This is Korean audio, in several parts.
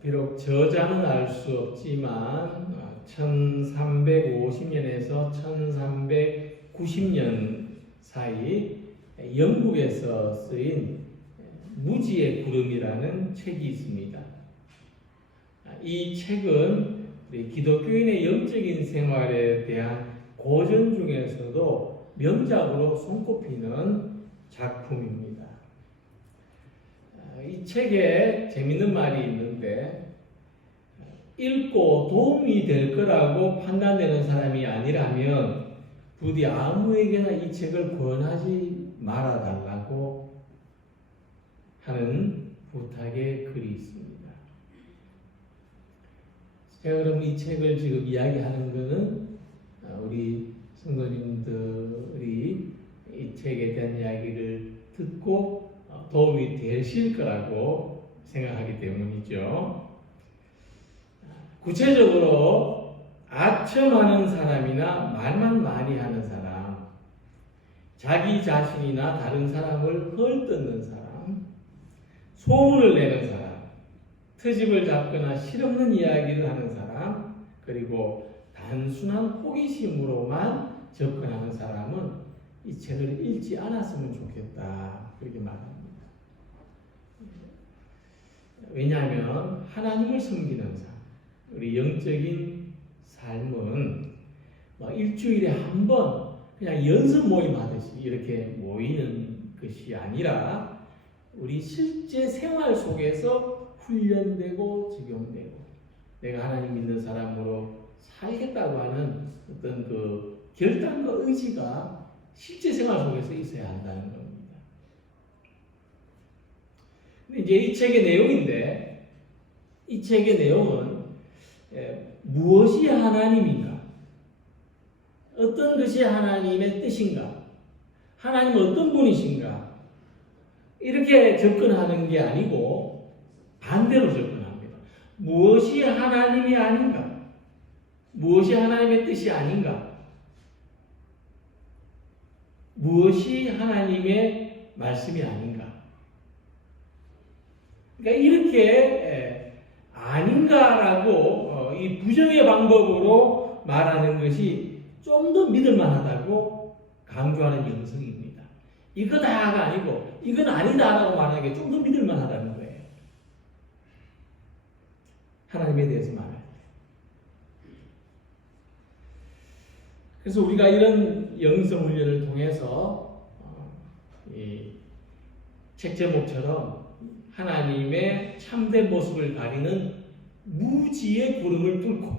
비록 저자는 알 수 없지만 1350년에서 1390년 사이 영국에서 쓰인 무지의 구름이라는 책이 있습니다. 이 책은 우리 기독교인의 영적인 생활에 대한 고전 중에서도 명작으로 손꼽히는 작품입니다. 이 책에 재밌는 말이 있는데, 읽고 도움이 될 거라고 판단되는 사람이 아니라면 부디 아무에게나 이 책을 권하지 말아달라고 하는 부탁의 글이 있습니다. 제가 그럼 이 책을 지금 이야기하는 것은 우리 성도님들이 이 책에 대한 이야기를 듣고 도움이 되실 거라고 생각하기 때문이죠. 구체적으로 아첨하는 사람이나 말만 많이 하는 사람, 자기 자신이나 다른 사람을 헐뜯는 사람, 소문을 내는 사람, 트집을 잡거나 실없는 이야기를 하는 사람, 그리고 단순한 호기심으로만 접근하는 사람은 이 책을 읽지 않았으면 좋겠다, 그렇게 말합니다. 왜냐하면 하나님을 섬기는 삶, 우리 영적인 삶은 일주일에 한 번 그냥 연습 모임 하듯이 이렇게 모이는 것이 아니라 우리 실제 생활 속에서 훈련되고 적용되고 내가 하나님 믿는 사람으로 살겠다고 하는 어떤 그 결단과 의지가 실제 생활 속에서 있어야 한다는 겁니다. 근데 이제 이 책의 내용인데, 이 책의 내용은 무엇이 하나님인가? 어떤 것이 하나님의 뜻인가? 하나님은 어떤 분이신가? 이렇게 접근하는 게 아니고 반대로 접근합니다. 무엇이 하나님이 아닌가? 무엇이 하나님의 뜻이 아닌가? 무엇이 하나님의 말씀이 아닌가? 그러니까 이렇게 아닌가라고 이 부정의 방법으로 말하는 것이 좀 더 믿을만하다고 강조하는 영성입니다. 이거다가 아니고 이건 아니다라고 말하는 게 좀 더 믿을만하다는 거예요. 하나님에 대해서 말할 때. 그래서 우리가 이런 영성 훈련을 통해서 이 책 제목처럼 하나님의 참된 모습을 가리는 무지의 구름을 뚫고,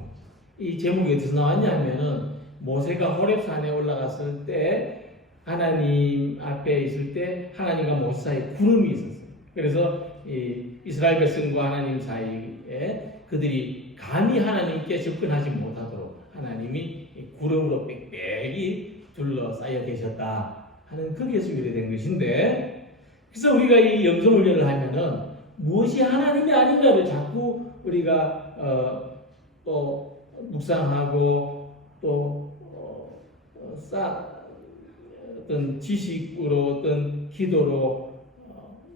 이 제목이 어디서 나왔냐면은 모세가 호렙산에 올라갔을 때 하나님 앞에 있을 때 하나님과 모세 사이에 구름이 있었어요. 그래서 이스라엘 백성과 하나님 사이에 그들이 감히 하나님께 접근하지 못하도록 하나님이 구름으로 빽빽이 둘러싸여 계셨다 하는 거기에서 유래된 것인데, 그래서 우리가 이 영성 훈련을 하면은 무엇이 하나님이 아닌가를 자꾸 우리가 또 묵상하고 또 어떤 지식으로 어떤 기도로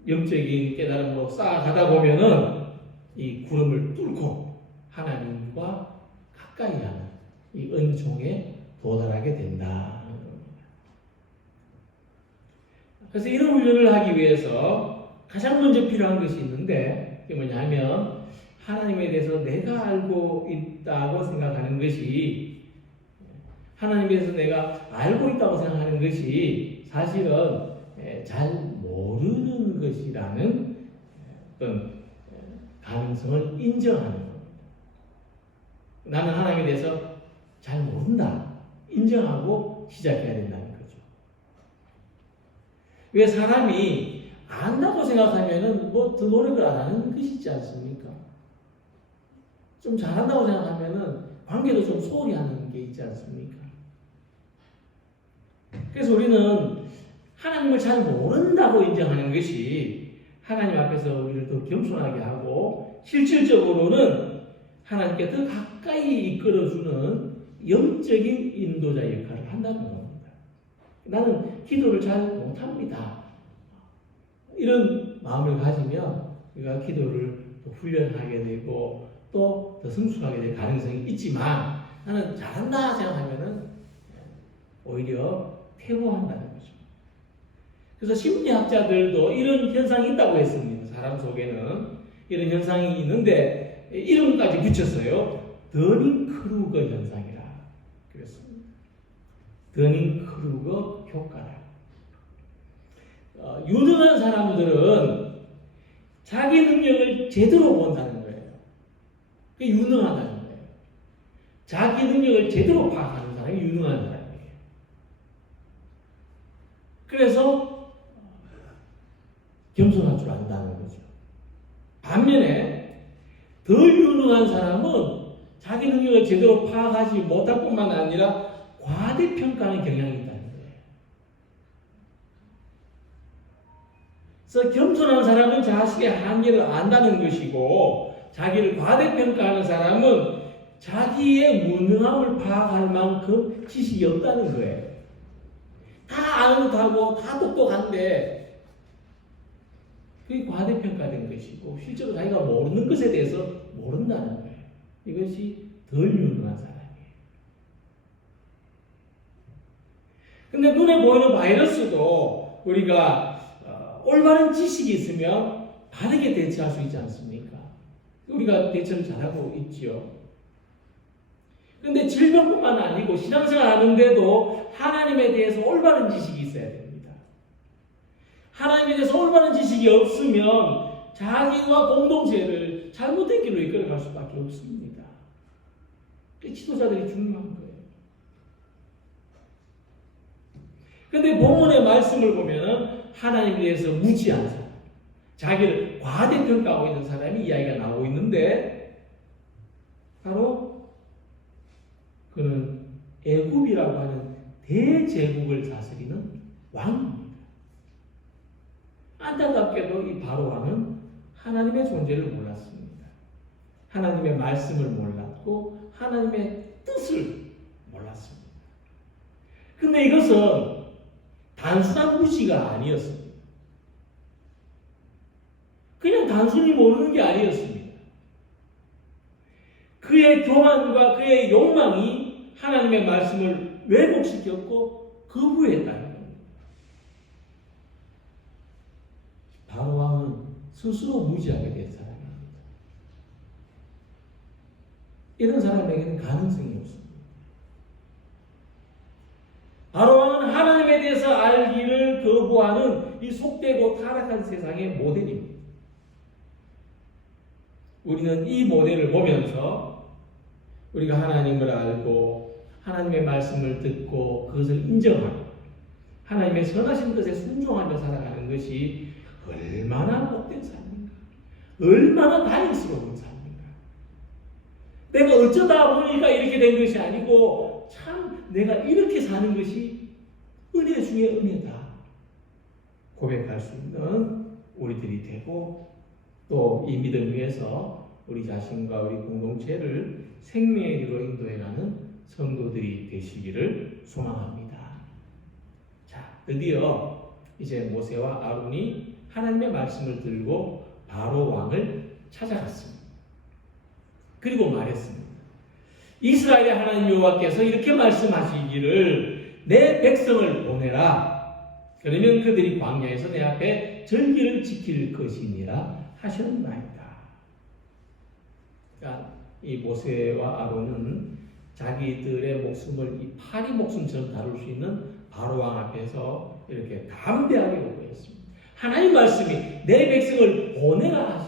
영적인 깨달음으로 쌓아가다 보면은 이 구름을 뚫고 하나님과 가까이 하는 이 은총에 도달하게 된다. 그래서 이런 훈련을 하기 위해서 가장 먼저 필요한 것이 있는데, 그게 뭐냐면 하나님에 대해서 내가 알고 있다고 생각하는 것이, 하나님에 대해서 내가 알고 있다고 생각하는 것이 사실은 잘 모르는 것이라는 어떤 가능성을 인정하는 겁니다. 나는 하나님에 대해서 잘 모른다, 인정하고 시작해야 된다는 거죠. 왜 사람이 안다고 생각하면은 뭐 더 노력을 안 하는 것이 있지 않습니까? 좀 잘한다고 생각하면은 관계도 좀 소홀히 하는 게 있지 않습니까? 그래서 우리는 하나님을 잘 모른다고 인정하는 것이 하나님 앞에서 우리를 더 겸손하게 하고 실질적으로는 하나님께 더 가까이 이끌어주는 영적인 인도자 역할을 한다는 겁니다. 나는 기도를 잘 못합니다. 이런 마음을 가지면 우리가 기도를 또 훈련하게 되고 또 더 성숙하게 될 가능성이 있지만 나는 잘한다 생각하면은 오히려 퇴보한다는 거죠. 그래서 심리학자들도 이런 현상이 있다고 했습니다. 사람 속에는 이런 현상이 있는데 이름까지 붙였어요. 더닝크루거 현상이라 그랬습니다. 더닝크루거 효과라. 유능한 사람들은 자기 능력을 제대로 본다는 거예요. 그게 유능하다는 거예요. 자기 능력을 제대로 파악하는 사람이 유능한 사람이에요. 그래서 겸손할 줄 안다는 거죠. 반면에 덜 유능한 사람은 자기 능력을 제대로 파악하지 못할 뿐만 아니라 과대평가하는 경향이 있다는 거예요. 그래서 겸손한 사람은 자식의 한계를 안다는 것이고 자기를 과대평가하는 사람은 자기의 무능함을 파악할 만큼 지식이 없다는 거예요. 다 아는 듯하고 다 똑똑한데 그게 과대평가된 것이고 실제로 자기가 모르는 것에 대해서 모른다는 거예요. 이것이 덜 유능한 사람이에요. 근데 눈에 보이는 바이러스도 우리가 올바른 지식이 있으면 바르게 대처할 수 있지 않습니까? 우리가 대처를 잘하고 있지요. 근데 질병뿐만 아니고 신앙생활 하는데도 하나님에 대해서 올바른 지식이 있어야 됩니다. 하나님에 대해서 올바른 지식이 없으면 자기와 공동체를 잘못된 길로 이끌어갈 수밖에 없습니다. 지도자들이 중요한 거예요. 그런데 본문의 말씀을 보면 하나님에 대해서 무지한 사람, 자기를 과대평가하고 있는 사람이 이야기가 나오고 있는데 바로 그는 애굽이라고 하는 대제국을 다스리는 왕입니다. 안타깝게도 이 바로 왕은 하나님의 존재를 몰랐습니다. 하나님의 말씀을 몰랐고 하나님의 뜻을 몰랐습니다. 그런데 이것은 단순한 무지가 아니었습니다. 그냥 단순히 모르는 게 아니었습니다. 그의 교만과 그의 욕망이 하나님의 말씀을 왜곡시켰고 거부했다는 겁니다. 바로 왕은 스스로 무지하게 된 사람입니다. 이런 사람에게는 가능성이 없습니다. 바로 왕은 하나님에 대해서 알기를 거부하는 이 속되고 타락한 세상의 모델입니다. 우리는 이 모델을 보면서 우리가 하나님을 알고 하나님의 말씀을 듣고 그것을 인정하고 하나님의 선하신 뜻에 순종하며 살아가는 것이 얼마나 복된 삶인가, 얼마나 다행스러운 삶인가. 내가 어쩌다 보니까 이렇게 된 것이 아니고 참 내가 이렇게 사는 것이 은혜 중에 은혜다 고백할 수 있는 우리들이 되고 또 이 믿음 위에서 우리 자신과 우리 공동체를 생명의 길로 인도해가는 성도들이 되시기를 소망합니다. 자, 드디어 이제 모세와 아론이 하나님의 말씀을 들고 바로 왕을 찾아갔습니다. 그리고 말했습니다. 이스라엘의 하나님 여호와께서 이렇게 말씀하시기를 내 백성을 보내라. 그러면 그들이 광야에서 내 앞에 절기를 지킬 것이니라 하셨나이다. 그러니까 이 모세와 아론은 자기들의 목숨을 이 파리 목숨처럼 다룰 수 있는 바로 왕 앞에서 이렇게 담대하게 요구했습니다. 하나님 말씀이 내 백성을 보내라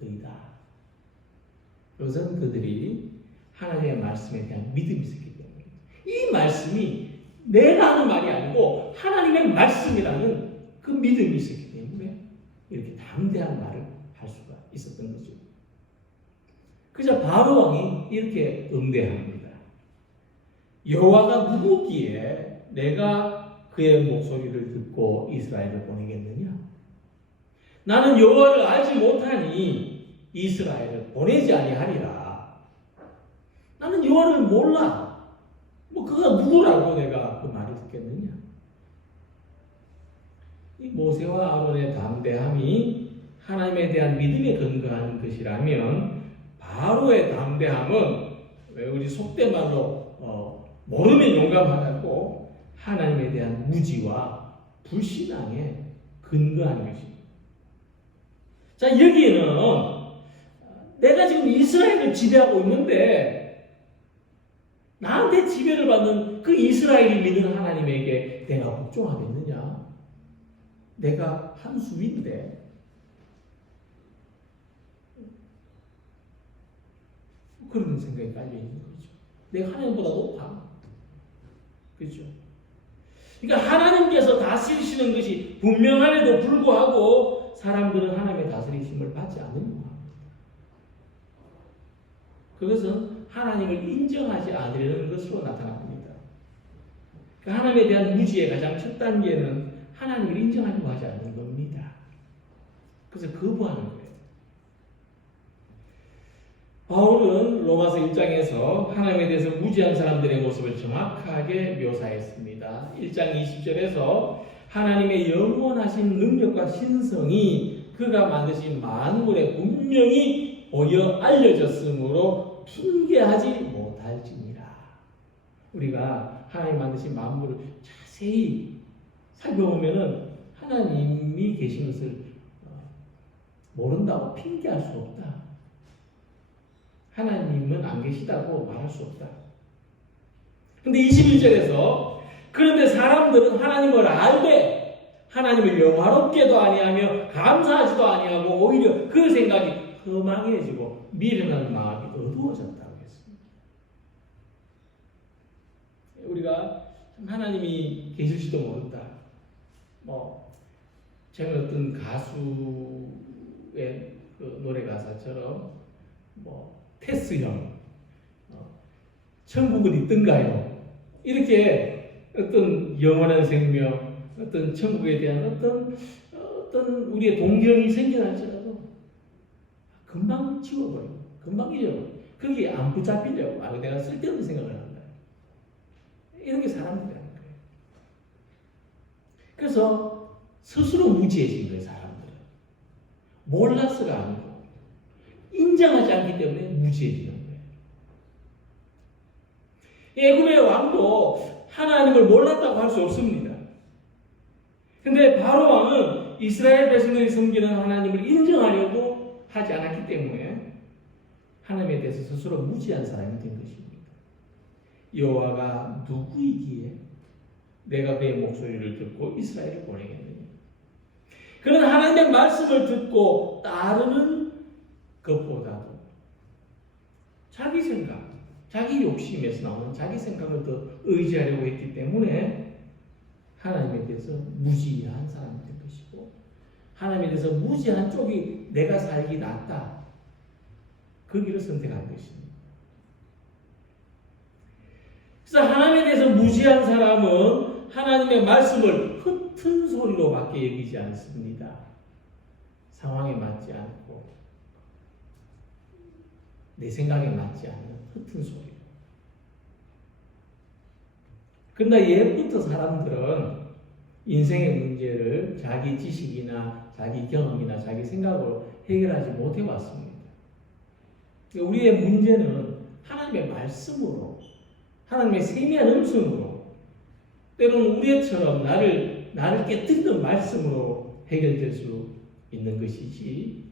하시리이다. 그것은 그들이 하나님의 말씀에 대한 믿음이 있었기 때문입니다. 이 말씀이 내가 하는 말이 아니고 하나님의 말씀이라는 그 믿음이 있었기 때문에 이렇게 담대한 말을 할 수가 있었던 거죠. 그저 바로 왕이 이렇게 응대합니다. 여호와가 누구기에 내가 그의 목소리를 듣고 이스라엘을 보내겠느냐? 나는 여호와를 알지 못하니 이스라엘을 보내지 아니하리라. 나는 여호와를 몰라. 그가 누구라고 내가 그 말을 듣겠느냐? 이 모세와 아론의 담대함이 하나님에 대한 믿음에 근거한 것이라면 바로의 담대함은 왜 우리 속된 말로 모르면 용감하다고 하나님에 대한 무지와 불신앙에 근거한 것입니다. 자, 여기에는 내가 지금 이스라엘을 지배하고 있는데 나한테 지배를 받는 그 이스라엘이 믿는 하나님에게 내가 복종하겠느냐? 내가 한 수위인데 그런 생각이 깔려있는 거죠. 내가 하나님보다 높아. 그렇죠? 그러니까 하나님께서 다스리시는 것이 분명함에도 불구하고 사람들은 하나님의 다스리심을 받지 않는 거야. 그것은 하나님을 인정하지 않으려는 것으로 나타납니다. 그러니까 하나님에 대한 무지의 가장 첫 단계는 하나님을 인정하려고 하지 않는 겁니다. 그래서 거부하는 거예요. 바울은 로마서 1장에서 하나님에 대해서 무지한 사람들의 모습을 정확하게 묘사했습니다. 1장 20절에서 하나님의 영원하신 능력과 신성이 그가 만드신 만물에 분명히 보여 알려졌으므로 핑계하지 못할지니라. 우리가 하나님 만드신 만물을 자세히 살펴보면은 하나님이 계신 것을 모른다고 핑계할 수 없다. 하나님은 안 계시다고 말할 수 없다. 근데 21절에서 그런데 사람들은 하나님을 알되 하나님을 영화롭게도 아니하며 감사하지도 아니하고 오히려 그 생각이 허망해지고 미련한 마음이 어두워졌다고 했습니다. 우리가 하나님이 계실지도 모른다. 제가 어떤 가수의 그 노래 가사처럼 테스형 천국은 있던가요? 이렇게 어떤 영원한 생명, 어떤 천국에 대한 어떤 우리의 동경이 생겨나 할지라도 금방 지워버리고 금방 잊어버리고 거기에 안 붙잡히려고 내가 쓸데없는 생각을 한다. 이런 게 사람들이라는 거예요. 그래서 스스로 무지해진 거예요. 사람들은 몰라서가 아니고 인정하지 않기 때문에 무지해지는 거예요. 애굽의 왕도 하나님을 몰랐다고 할 수 없습니다. 근데 바로 왕은 이스라엘 백성들이 섬기는 하나님을 인정하려고 하지 않았기 때문에 하나님에 대해서 스스로 무지한 사람이 된 것입니다. 여호와가 누구이기에 내가 그의 목소리를 듣고 이스라엘을 보내겠느냐. 그는 하나님의 말씀을 듣고 따르는 것보다도 자기 생각, 자기 욕심에서 나오는 자기 생각을 더 의지하려고 했기 때문에 하나님에 대해서 무지한 사람이 된 것이고 하나님에 대해서 무지한 쪽이 내가 살기 낫다. 그 길을 선택한 것입니다. 그래서 하나님에 대해서 무지한 사람은 하나님의 말씀을 흩은 소리로밖에 여기지 않습니다. 상황에 맞지 않고 내 생각에 맞지 않는 흩은 소리. 그러나 옛부터 사람들은 인생의 문제를 자기 지식이나 자기 경험이나 자기 생각으로 해결하지 못해왔습니다. 우리의 문제는 하나님의 말씀으로, 하나님의 세미한 음성으로, 때로는 우리처럼 나를 깨뜨리는 말씀으로 해결될 수 있는 것이지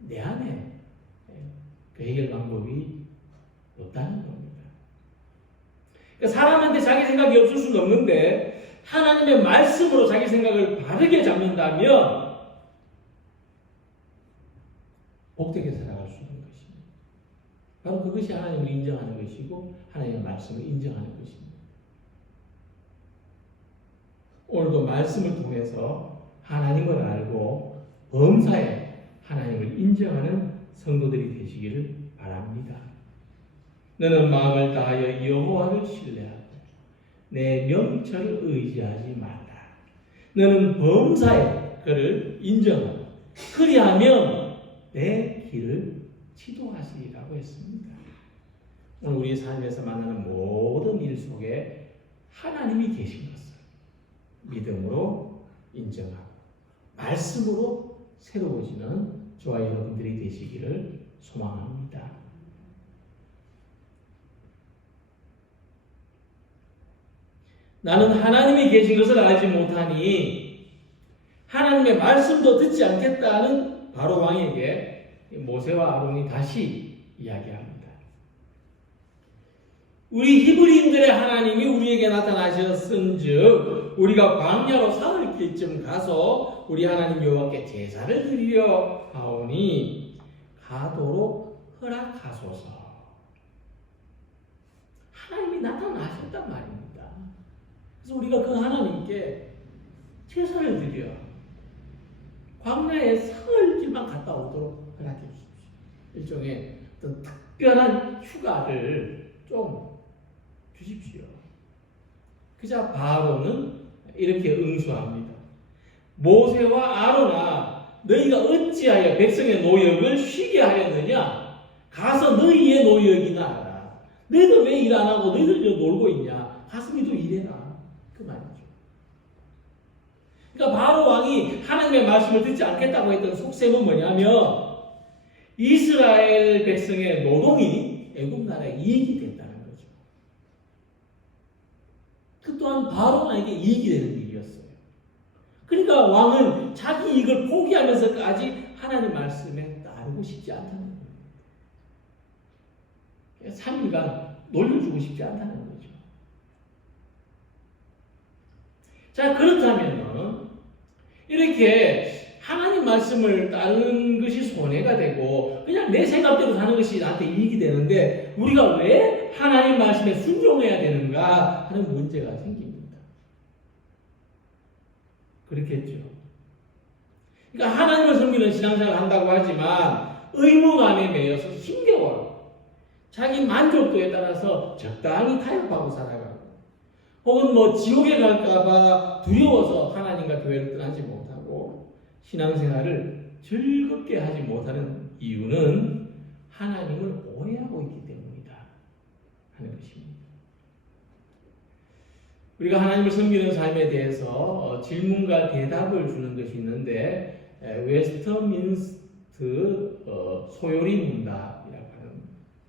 내 안에 그 해결 방법이 없다는 겁니다. 그러니까 사람한테 자기 생각이 없을 수는 없는데 하나님의 말씀으로 자기 생각을 바르게 잡는다면 복되게 살아갈 수 있는 것입니다. 바로 그것이 하나님을 인정하는 것이고 하나님의 말씀을 인정하는 것입니다. 오늘도 말씀을 통해서 하나님을 알고 범사에 하나님을 인정하는 성도들이 되시기를 바랍니다. 너는 마음을 다하여 여호와를 신뢰하고 내 명철을 의지하지 말라. 너는 범사에 그를 인정하고 그리하면 내 길을 지도하시리라고 했습니다. 오늘 우리 삶에서 만나는 모든 일 속에 하나님이 계신 것을 믿음으로 인정하고 말씀으로 새로워지는 저와 여러분들이 되시기를 소망합니다. 나는 하나님이 계신 것을 알지 못하니 하나님의 말씀도 듣지 않겠다는 바로 왕에게 모세와 아론이 다시 이야기합니다. 우리 히브리인들의 하나님이 우리에게 나타나셨은즉 우리가 광야로 사흘 길쯤 가서 우리 하나님 여호와께 제사를 드리려 하오니 가도록 허락하소서. 하나님이 나타나셨단 말입니다. 그래서 우리가 그 하나님께 제사를 드려 광야에 사흘길만 갔다 오도록 허락해 주십시오. 일종의 어떤 특별한 휴가를 좀 주십시오. 그자 바로는 이렇게 응수합니다. 모세와 아론아, 너희가 어찌하여 백성의 노역을 쉬게 하였느냐? 가서 너희의 노역이나 하라. 너희들 왜 일 안 하고 너희들 놀고 있냐? 가서 너희도 일해라. 그 말이죠. 그러니까 바로 왕이 하나님의 말씀을 듣지 않겠다고 했던 속셈은 뭐냐면 이스라엘 백성의 노동이 애굽 나라에 이익이 됐다는 거죠. 그 또한 바로 왕에게 이익이 되는 일이었어요. 그러니까 왕은 자기 이익을 포기하면서까지 하나님 말씀에 따르고 싶지 않다는 거예요. 3일간 놀려주고 싶지 않다는 거죠. 자, 그렇다면 이렇게 하나님 말씀을 따르는 것이 손해가 되고 그냥 내 생각대로 사는 것이 나한테 이익이 되는데 우리가 왜 하나님 말씀에 순종해야 되는가 하는 문제가 생깁니다. 그렇겠죠. 그러니까 하나님을 섬기는 신앙생활을 한다고 하지만 의무감에 매여서 힘겨워. 자기 만족도에 따라서 적당히 타협하고 살아가고 혹은 뭐 지옥에 갈까봐 두려워서 하나님과 교회를 떠나지 못하고 신앙생활을 즐겁게 하지 못하는 이유는 하나님을 오해하고 있기 때문이다 하는 것입니다. 우리가 하나님을 섬기는 삶에 대해서 질문과 대답을 주는 것이 있는데 웨스터민스트 소요리 문답이라고 하는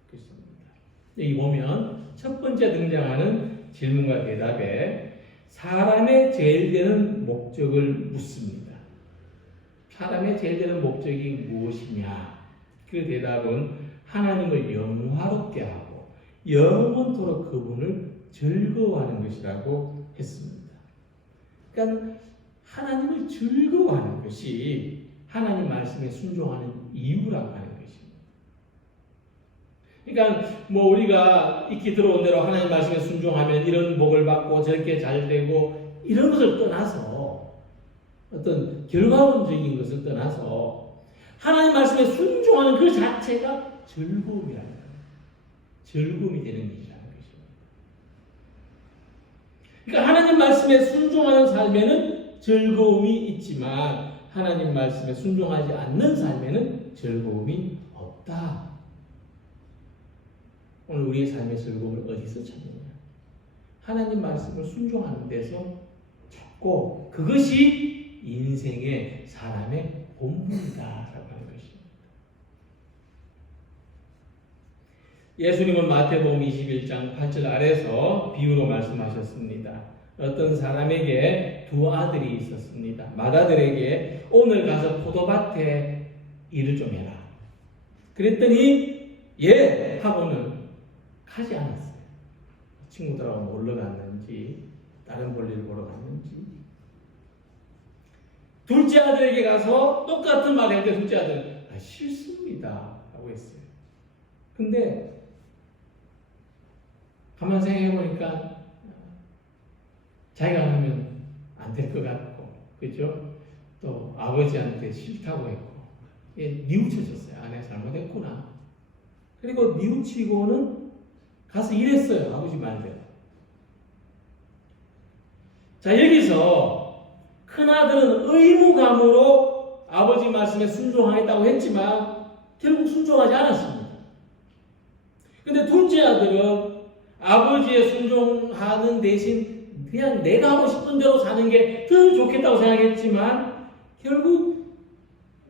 것입니다. 여기 보면 첫 번째 등장하는 질문과 대답에 사람의 제일 되는 목적을 묻습니다. 사람의 제일 되는 목적이 무엇이냐? 그 대답은 하나님을 영화롭게 하고 영원토록 그분을 즐거워하는 것이라고 했습니다. 그러니까 하나님을 즐거워하는 것이 하나님 말씀에 순종하는 이유라고 하는 것입니다. 그러니까 뭐 우리가 익히 들어온 대로 하나님 말씀에 순종하면 이런 복을 받고 저렇게 잘 되고 이런 것을 떠나서 어떤 결과론적인 것을 떠나서 하나님 말씀에 순종하는 그 자체가 즐거움이라는 거예요. 즐거움이 되는 일이라는 것입니다. 그러니까 하나님 말씀에 순종하는 삶에는 즐거움이 있지만 하나님 말씀에 순종하지 않는 삶에는 즐거움이 없다. 오늘 우리의 삶의 즐거움을 어디서 찾느냐? 하나님 말씀을 순종하는 데서 찾고 그것이 인생의 사람의 본분이다라고 하는 것입니다. 예수님은 마태복음 21장 8절 아래서 비유로 말씀하셨습니다. 어떤 사람에게 두 아들이 있었습니다. 맏아들에게 오늘 가서 포도밭에 일을 좀 해라. 그랬더니 예 하고는 하지 않았어요. 친구들하고 놀러 갔는지 다른 볼일을 보러 갔는지. 둘째 아들에게 가서 똑같은 말을 했는데 둘째 아들은 싫습니다 라고 했어요. 근데 가만 생각해보니까 자기가 하면 안 될 것 같고 그렇죠? 또 아버지한테 싫다고 했고 뉘우쳐졌어요. 아내 잘못했구나. 그리고 뉘우치고는 가서 일했어요. 아버지 말대로. 자, 여기서 큰아들은 의무감으로 아버지 말씀에 순종하겠다고 했지만 결국 순종하지 않았습니다. 근데 둘째 아들은 아버지의 순종하는 대신 그냥 내가 하고 싶은 대로 사는 게 더 좋겠다고 생각했지만 결국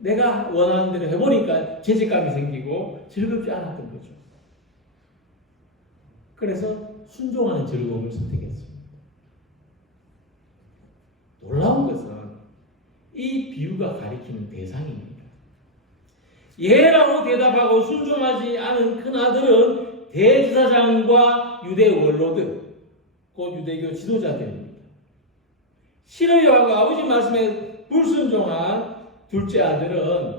내가 원하는 대로 해보니까 죄책감이 생기고 즐겁지 않았던 거죠. 그래서 순종하는 즐거움을 선택했습니다. 놀라운 것은 이 비유가 가리키는 대상입니다. 예라고 대답하고 순종하지 않은 큰아들은 대제사장과 유대 원로들, 곧 유대교 지도자들입니다. 싫어요하고 아버지 말씀에 불순종한 둘째 아들은,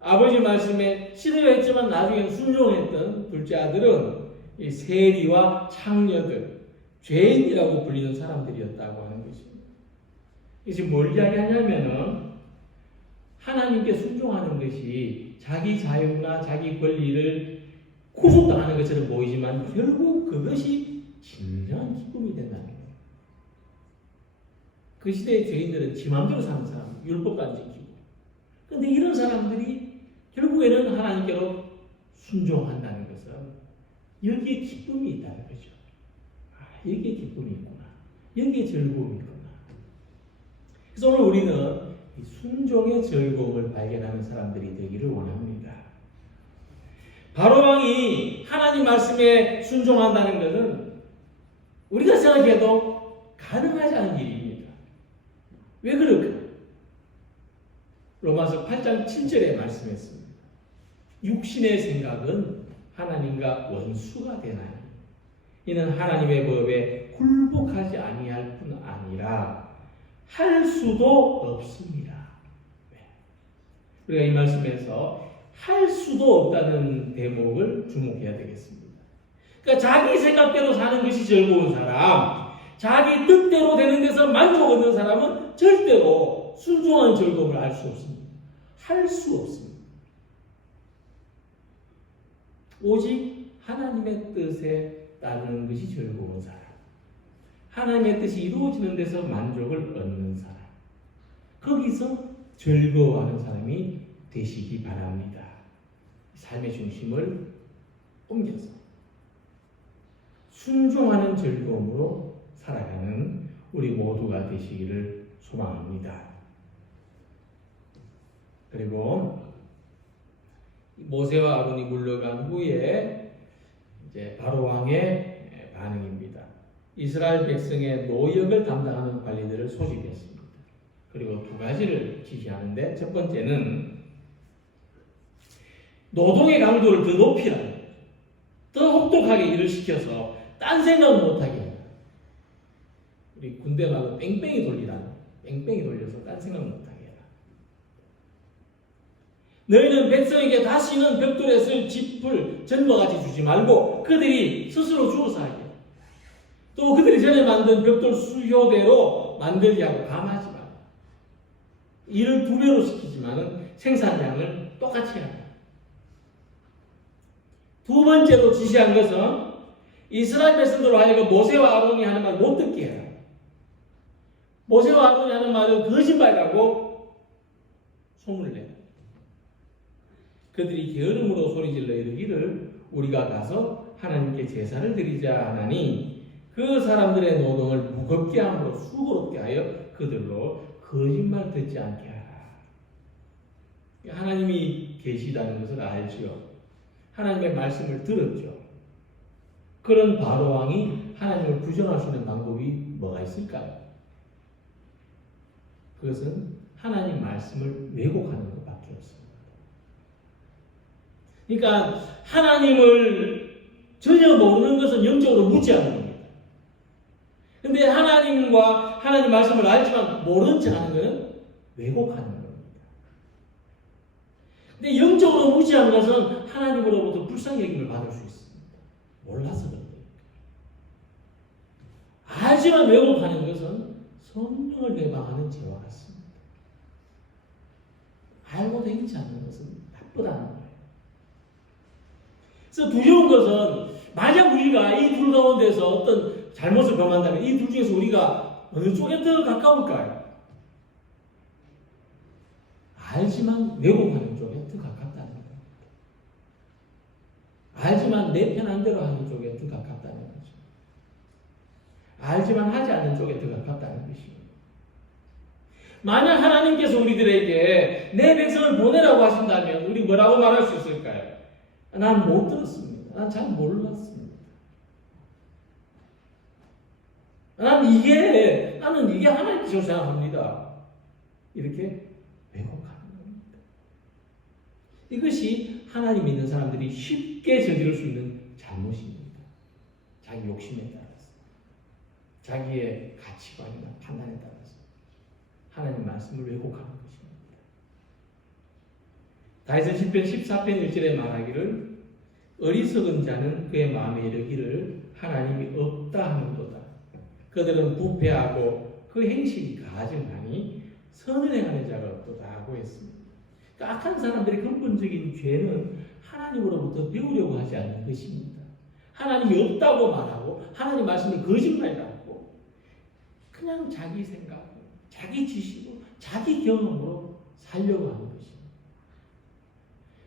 아버지 말씀에 싫어했지만 나중에 순종했던 둘째 아들은 이 세리와 창녀들, 죄인이라고 불리는 사람들이었다고 하는 것입니다. 이제 뭘 이야기하냐면은 하나님께 순종하는 것이 자기 자유나 자기 권리를 구속당하는 것처럼 보이지만 결국 그것이 진정한 기쁨이 된다는 거예요. 그 시대의 죄인들은 지 마음대로 사는 사람, 율법도 안 지키고. 그런데 이런 사람들이 결국에는 하나님께로 순종한다는 것은 여기에 기쁨이 있다는 거죠. 여기에 기쁨이 있구나. 여기에 즐거움이 있구나. 그래서 오늘 우리는 이 순종의 즐거움을 발견하는 사람들이 되기를 원합니다. 바로왕이 하나님 말씀에 순종한다는 것은 우리가 생각해도 가능하지 않은 일입니다. 왜 그럴까? 로마서 8장 7절에 말씀했습니다. 육신의 생각은 하나님과 원수가 되나니 이는 하나님의 법에 굴복하지 아니할 뿐 아니라 할 수도 없습니다. 우리가 이 말씀에서 할 수도 없다는 대목을 주목해야 되겠습니다. 그러니까 자기 생각대로 사는 것이 즐거운 사람, 자기 뜻대로 되는 데서 만족 얻는 사람은 절대로 순종하는 즐거움을 알 수 없습니다. 할 수 없습니다. 오직 하나님의 뜻에 따르는 것이 즐거운 사람, 하나님의 뜻이 이루어지는 데서 만족을 얻는 사람, 거기서 즐거워하는 사람이 되시기 바랍니다. 삶의 중심을 옮겨서 순종하는 즐거움으로 살아가는 우리 모두가 되시기를 소망합니다. 그리고 모세와 아론이 물러간 후에 이제 바로왕의 반응입니다. 이스라엘 백성의 노역을 담당하는 관리들을 소집했습니다. 그리고 두 가지를 지시하는데, 첫 번째는 노동의 강도를 더 높이라, 더 혹독하게 일을 시켜서 딴 생각 못하게 해라. 우리 군대 말로 뺑뺑이 돌리라. 뺑뺑이 돌려서 딴 생각 못하게 해라. 너희는 백성에게 다시는 벽돌에 쓸 짚을 전과같이 주지 말고 그들이 스스로 주워서 하게. 또 그들이 전에 만든 벽돌 수효대로 만들게 하고 감하지 마라. 일을 두 배로 시키지만은 생산량을 똑같이 하라. 두 번째로 지시한 것은 이스라엘 백성들로 하여금 모세와 아론이 하는 말 못 듣게 해라. 모세와 아론이 하는 말은 거짓말이라고 소문을 내라. 그들이 게으름으로 소리질러 이르기를 우리가 가서 하나님께 제사를 드리자 하나니 그 사람들의 노동을 무겁게 함으로 수고롭게 하여 그들로 거짓말 듣지 않게 하라. 하나님이 계시다는 것을 알죠. 하나님의 말씀을 들었죠. 그런 바로왕이 하나님을 부정할 수 있는 방법이 뭐가 있을까요? 그것은 하나님 말씀을 왜곡하는 것밖에 없습니다. 그러니까 하나님을 전혀 모르는 것은 영적으로 무지하는 겁니다. 근데 하나님과 하나님 말씀을 알지만 모르는 척 하는 것은 왜곡하는 겁니다. 근데 영적으로 무지한 것은 하나님으로부터 불쌍히 여김을 받을 수 있습니다. 몰라서 그래요. 알지만 왜곡하는 것은 성령을 배반하는 죄와 같습니다. 알고도 행치 않는 것은 나쁘다는 거예요. 그래서 두려운 것은 만약 우리가 이 둘 가운데서 어떤 잘못을 범한다면 이 둘 중에서 우리가 어느 쪽에 더 가까울까요? 알지만 왜곡하는 쪽에 더 가깝다는 거예요. 알지만 내 편한 대로 하는 쪽에 더 가깝다는 거죠. 알지만 하지 않는 쪽에 더 가깝다는 것입니다. 만약 하나님께서 우리들에게 내 백성을 보내라고 하신다면 우리 뭐라고 말할 수 있을까요? 난 못 들었습니다. 난 잘 몰랐습니다. 나는 이게 하나님께서 생각합니다. 이렇게 왜곡하는 겁니다. 이것이 하나님 믿는 사람들이 쉽게 저지를 수 있는 잘못입니다. 자기 욕심에 따라서, 자기의 가치관이나 판단에 따라서 하나님 말씀을 왜곡하는 것입니다. 다윗은 시편 14편 1절에 말하기를 어리석은 자는 그의 마음에 이르기를 하나님이 없다 하는도다. 그들은 부패하고 그 행실이 가증하니 선을 행하는 자가 없도다 하고 했습니다. 그러니까 악한 사람들의 근본적인 죄는 하나님으로부터 배우려고 하지 않는 것입니다. 하나님이 없다고 말하고 하나님 말씀을 거짓말이라고 그냥 자기 생각, 자기 지식으로, 자기 경험으로 살려고 하는 것입니다.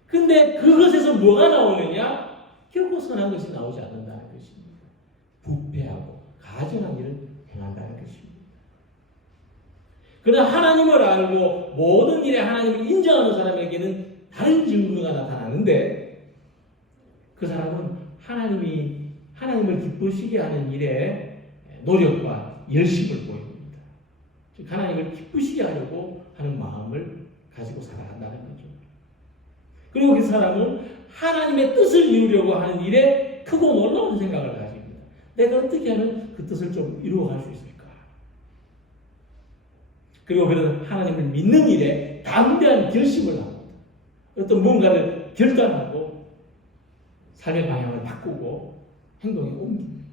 근데 그것에서 뭐가 나오느냐? 결코 선한 것이 나오지 않는다는 것입니다. 부패하고 가증한 일을 행한다는 것입니다. 그러나 하나님을 알고 모든 일에 하나님을 인정하는 사람에게는 다른 증거가 나타나는데 그 사람은 하나님을 기쁘시게 하는 일에 노력과 열심을 보입니다. 즉 하나님을 기쁘시게 하려고 하는 마음을 가지고 살아간다는 거죠. 그리고 그 사람은 하나님의 뜻을 이루려고 하는 일에 크고 놀라운 생각을 가집니다. 내가 어떻게 하면 그 뜻을 좀 이루어갈 수 있을까? 그리고 그는 하나님을 믿는 일에 담대한 결심을 합니다. 어떤 뭔가를 결단하고 삶의 방향을 바꾸고 행동에 옮깁니다.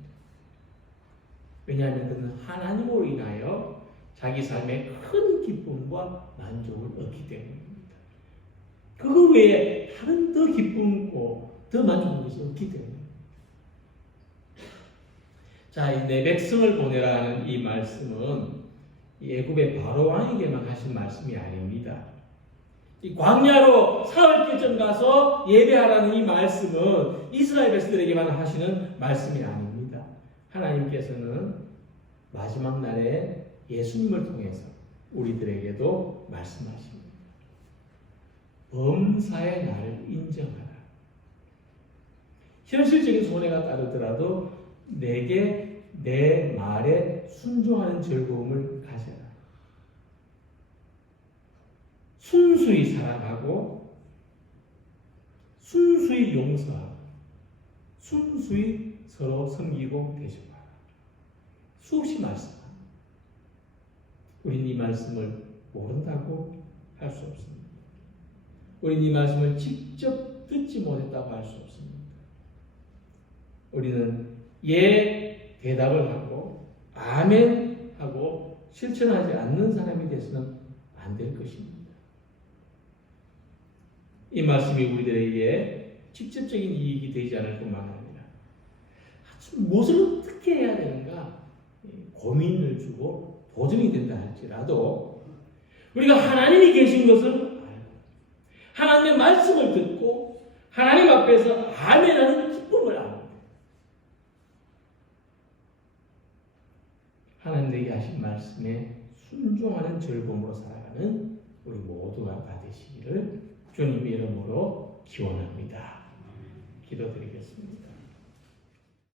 왜냐하면 그는 하나님으로 인하여 자기 삶에 큰 기쁨과 만족을 얻기 때문입니다. 그거 외에 다른 더 기쁨고 더 만족한 것이 없기 때문입니다. 자, 이 내 백성을 보내라 하는 이 말씀은 애굽의 바로 왕에게만 하신 말씀이 아닙니다. 이 광야로 사흘길쯤 가서 예배하라는 이 말씀은 이스라엘 백성들에게만 하시는 말씀이 아닙니다. 하나님께서는 마지막 날에 예수님을 통해서 우리들에게도 말씀하십니다. 범사의 날을 인정하라. 현실적인 손해가 따르더라도 내게 내 말에 순종하는 즐거움을 가져라. 순수히 살아가고 순수히 용서하고 순수히 서로 섬기고 대접하라. 수없이 말씀합니다. 우리는 이 말씀을 모른다고 할 수 없습니다. 우리는 이 말씀을 직접 듣지 못했다고 할 수 없습니다. 우리는 예 대답을 하고 아멘 하고 실천하지 않는 사람이 되서는 안 될 것입니다. 이 말씀이 우리들에게 직접적인 이익이 되지 않을 뿐만 아니라 무엇을 어떻게 해야 되는가 고민을 주고 도전이 된다 할지라도 우리가 하나님이 계신 것을 알고 하나님의 말씀을 듣고 하나님 앞에서 아멘하는 기쁨을 압니다. 하나님에게 하신 말씀에 순종하는 즐거움으로 살아가는 우리 모두가 다 되시기를 주님 이름으로 기원합니다. 기도드리겠습니다.